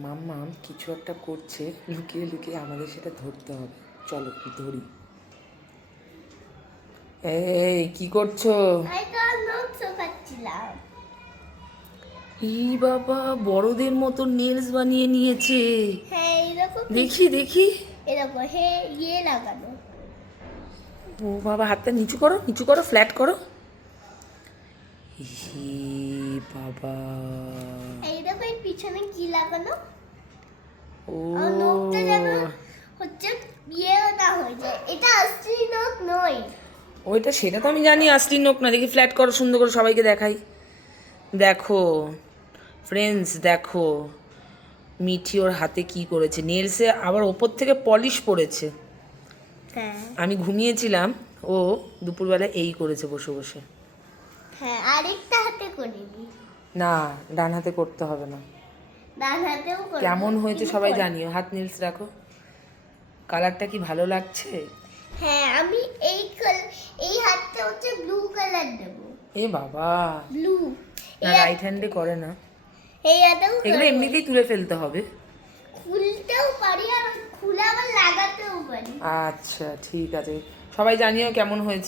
মাম্মাম কিছু একটা করছে, লুকিয়ে লুকিয়ে আমাদের সেটা ধরতে হবে। চলো ধরি। এই কি করছো? ই বাবা, বড়দের মতো নেলস বানিয়ে নিয়েছে। হ্যাঁ এরকম দেখি দেখি। এরকম হ্যাঁ ইয়ে লাগানো। ও বাবা, হাতটা নিচু করো, নিচু করো, ফ্ল্যাট করো। হি বাবা, এইরকম পিছনে কি লাগানো? ও আর নখটা যেন হচ্ছে ইয়ে না হয়ে যায়। এটা আসল নখ নয়। ওইটা সেটা তো আমি জানি আসলি নখ না। দেখি ফ্ল্যাট করো সুন্দর করে, সবাইকে দেখাই। দেখো ফ্রেন্ডস, দেখো মিঠি ওর হাতে কি করেছে। নেলসে আবার ওপর থেকে পলিশ পড়েছে। হ্যাঁ আমি ঘুমিয়েছিলাম, ও দুপুরবেলা এই করেছে বসে বসে। হ্যাঁ আরেকটা হাতে করিনি। না, ডান হাতে করতে হবে না। ডান হাতেও করবো। কেমন হয়েছে কিন্তু সবাই করবো। জানিও। হাত নেলস রাখো। কালারটা কি ভালো লাগছে? হ্যাঁ আমি এই হাতটা হচ্ছে ব্লু কালার দেব। এ বাবা, ব্লু। না রাইট হ্যান্ডে করে না। এই হাতেও এগুলো করবো। এমনিতেই তুলে ফেলতে হবে। খুলতেও পারি আর খুলে আবার লাগাতেও পারি। আচ্ছা ঠিক আছে, সবাই জানিও কেমন হয়েছে।